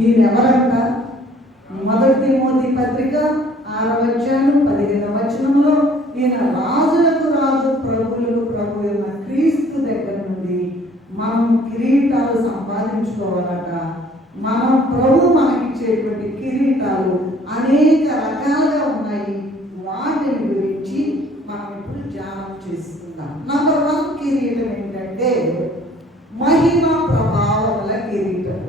ఈయన ఎవరంట? మొదటి తిమోతి పత్రిక 6వ అధ్యాయం 15వ వచనంలో ఈయన రాజులకు రాజు ప్రభువులకు ప్రభు అయిన క్రీస్తు దగ్గర నుండి మనం కిరీటాలు సంపాదించుకోవాలట. మనం ప్రభు మనకిచ్చేటువంటి కిరీటాలు అనేక రకాలుగా ఉన్నాయి. వాటిని గురించి మనం ఇప్పుడు ధ్యానం చేసుకుందాం. నంబర్ 1 కిరీటం ఏంటంటే మహిమ ప్రభావముల కిరీటం.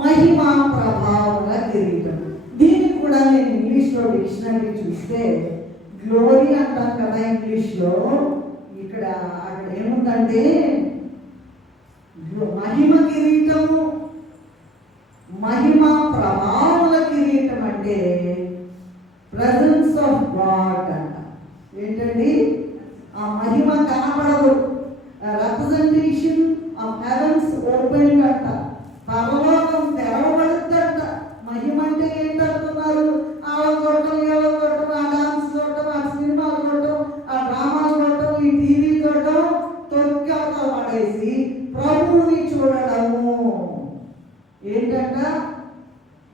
మహిమ ప్రభావముల కిరీటం. దీనికి కూడా నేను ఇంగ్లీష్లో డిక్షనరీ చూస్తే గ్లోరీ అంటాం కదా ఇంగ్లీష్లో. ఇక్కడ అక్కడ ఏముందంటే మహిమ కిరీటము, మహిమ ప్రభావముల కిరీటం అంటే ప్రెజెన్స్ ఆఫ్ గాడ్ అంట. ఏంటండి? ఆ మహిమ కనబడదు. రిప్రజెంటేషన్ ఆఫ్ హెవెన్స్ ఓపెన్ అంట. పరలోకం తెరవబడుతుందంట. మహిమ అంటే ఏంటంటున్నారు? ఆ చూడటం, ఏదో చూడటం, ఆ డాన్స్ చూడటం, ఆ సినిమా చూడటం, ఆ డ్రామాలు చూడటం, ఈ టీవీ చూడటం, తొక్కాక పడేసి ప్రభువుని చూడడము. ఏంటంట?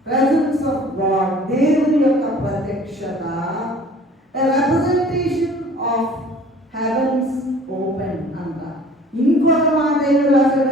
ప్రెజెన్స్ ఆఫ్ గాడ్, దేవుని యొక్క ప్రత్యక్షత. రిప్రజెంటేషన్ ఆఫ్ హెవెన్స్ ఓపెన్ అంట. ఇంకొక మాట ఏం రాశాడు